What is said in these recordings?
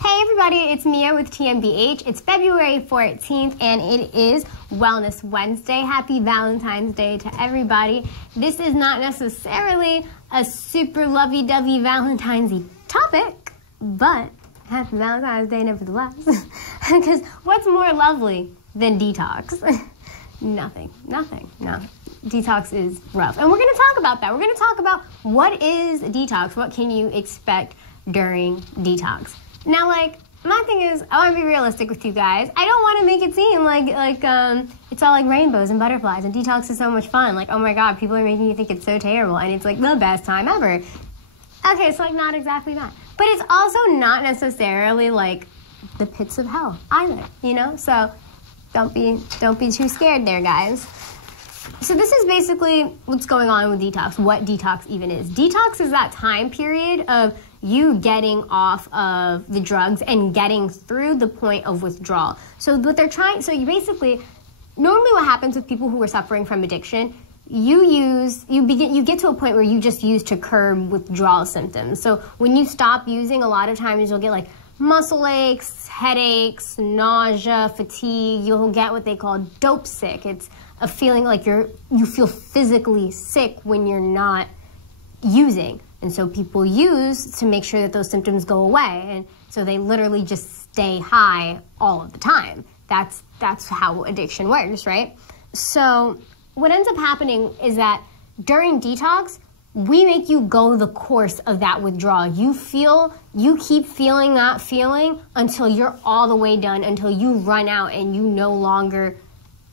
Hey everybody, it's Mia with TMBH. It's February 14th and it is Wellness Wednesday. Happy Valentine's Day to everybody. This is not necessarily a super lovey-dovey Valentine's-y topic, but happy Valentine's Day nevertheless. Because what's more lovely than detox? Nothing. No. Detox is rough. And we're going to talk about that. We're going to talk about what is detox, what can you expect during detox. Now, my thing is, I want to be realistic with you guys. I don't want to make it seem like it's all like rainbows and butterflies and detox is so much fun. Like, oh my God, people are making you think it's so terrible and it's like the best time ever. Okay, so not exactly that. But it's also not necessarily like the pits of hell either, you know? So don't be too scared there, guys. So this is basically what's going on with detox, what detox even is. Detox is that time period of you getting off of the drugs and getting through the point of withdrawal. So what they're trying, so you basically, normally what happens with people who are suffering from addiction, you get to a point where you just use to curb withdrawal symptoms. So when you stop using, a lot of times you'll get like muscle aches, headaches, nausea, fatigue. You'll get what they call dope sick. It's a feeling like you feel physically sick when you're not using. And so people use to make sure that those symptoms go away. And so they literally just stay high all of the time. That's how addiction works, right? So what ends up happening is that during detox, we make you go the course of that withdrawal. You keep feeling that feeling until you're all the way done, until you run out and you no longer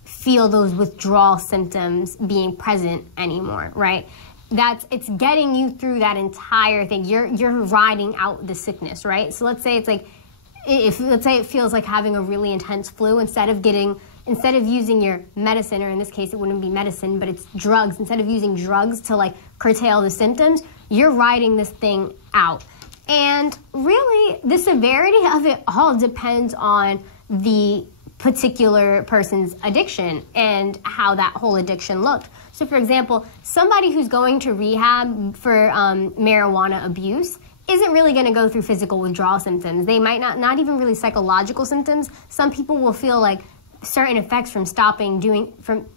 feel those withdrawal symptoms being present anymore, right? It's getting you through that entire thing. You're riding out the sickness, right? So let's say let's say it feels like having a really intense flu, instead of using your medicine, or in this case it wouldn't be medicine, but it's drugs, instead of using drugs to like curtail the symptoms, you're riding this thing out. And really the severity of it all depends on the particular person's addiction and how that whole addiction looked. So for example, somebody who's going to rehab for marijuana abuse isn't really going to go through physical withdrawal symptoms. They might not even really psychological symptoms. Some people will feel like certain effects from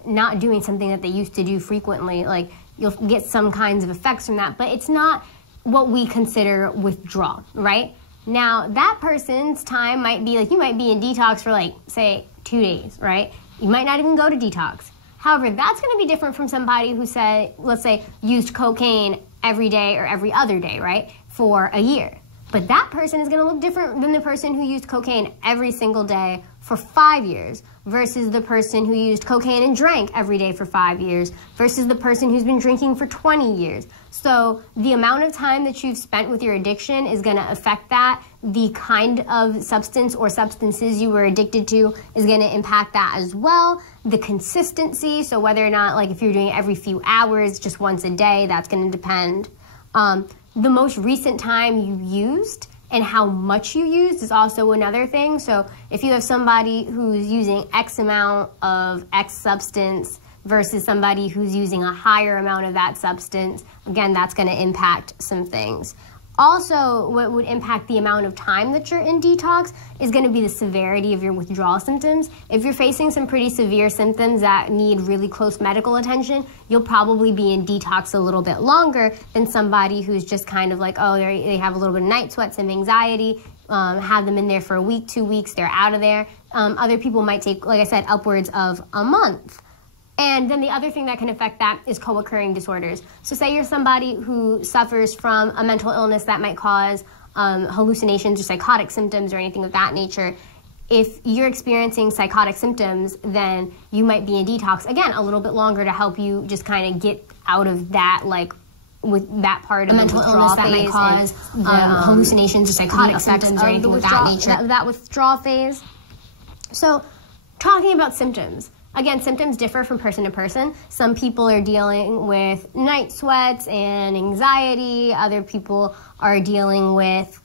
not doing something that they used to do frequently. Like you'll get some kinds of effects from that, but it's not what we consider withdrawal, right? Now, that person's time might be like, you might be in detox for like, say, 2 days, right? You might not even go to detox. However, that's going to be different from somebody who let's say, used cocaine every day or every other day, right, for a year. But that person is going to look different than the person who used cocaine every single day for 5 years, versus the person who used cocaine and drank every day for 5 years, versus the person who's been drinking for 20 years. So the amount of time that you've spent with your addiction is going to affect that. The kind of substance or substances you were addicted to is going to impact that as well. The consistency, so whether or not, like if you're doing it every few hours, just once a day, that's going to depend. The most recent time you used and how much you used is also another thing. So if you have somebody who's using X amount of X substance versus somebody who's using a higher amount of that substance, again, that's going to impact some things. Also, what would impact the amount of time that you're in detox is going to be the severity of your withdrawal symptoms. If you're facing some pretty severe symptoms that need really close medical attention, you'll probably be in detox a little bit longer than somebody who's just kind of like, oh, they have a little bit of night sweats, some anxiety, have them in there for a week, 2 weeks, they're out of there. Other people might take, like I said, upwards of a month. And then the other thing that can affect that is co-occurring disorders. So say you're somebody who suffers from a mental illness that might cause hallucinations or psychotic symptoms or anything of that nature. If you're experiencing psychotic symptoms, then you might be in detox, again, a little bit longer to help you just kind of get out of that, like, with that part of the mental illness that might cause hallucinations or psychotic symptoms or anything of that nature. That withdrawal phase. So talking about symptoms. Again, symptoms differ from person to person. Some people are dealing with night sweats and anxiety. Other people are dealing with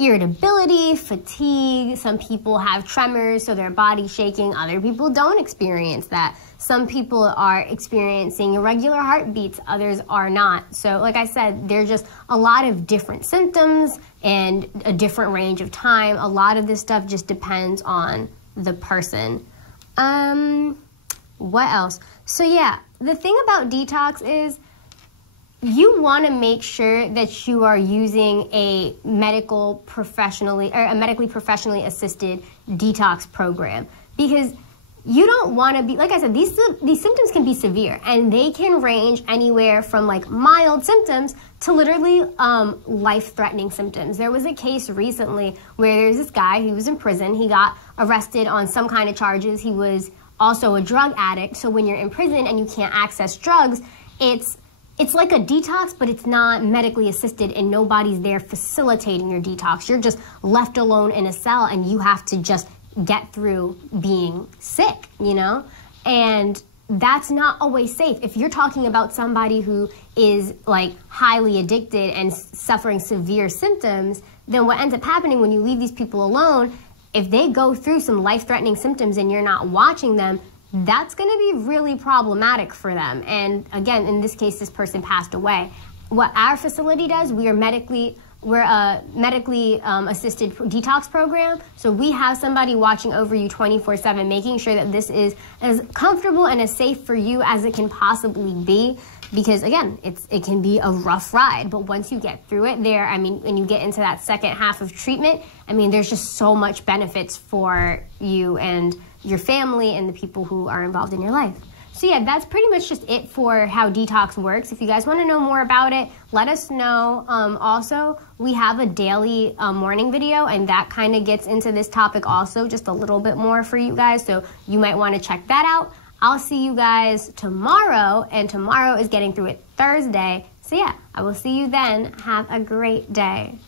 irritability, fatigue. Some people have tremors, so their body's shaking. Other people don't experience that. Some people are experiencing irregular heartbeats, others are not. So like I said, there's just a lot of different symptoms and a different range of time. A lot of this stuff just depends on the person. What else? So yeah, the thing about detox is you want to make sure that you are using a medically professionally assisted detox program, because you don't want to be, like I said, these symptoms can be severe, and they can range anywhere from like mild symptoms to literally life-threatening symptoms. There was a case recently where there's this guy who was in prison. He got arrested on some kind of charges. He was also a drug addict. So when you're in prison and you can't access drugs, it's like a detox, but it's not medically assisted, and nobody's there facilitating your detox. You're just left alone in a cell, and you have to just get through being sick, you know? And that's not always safe. If you're talking about somebody who is like highly addicted and suffering severe symptoms, then what ends up happening when you leave these people alone, if they go through some life-threatening symptoms and you're not watching them, that's going to be really problematic for them. And again, in this case, this person passed away. What our facility does, we're a medically assisted detox program. So we have somebody watching over you 24/7, making sure that this is as comfortable and as safe for you as it can possibly be. Because again, it can be a rough ride, but once you get through it when you get into that second half of treatment, there's just so much benefits for you and your family and the people who are involved in your life. So yeah, that's pretty much just it for how detox works. If you guys want to know more about it, let us know. Also, we have a daily morning video, and that kind of gets into this topic also just a little bit more for you guys. So you might want to check that out. I'll see you guys tomorrow, and tomorrow is Getting Through It Thursday. So yeah, I will see you then. Have a great day.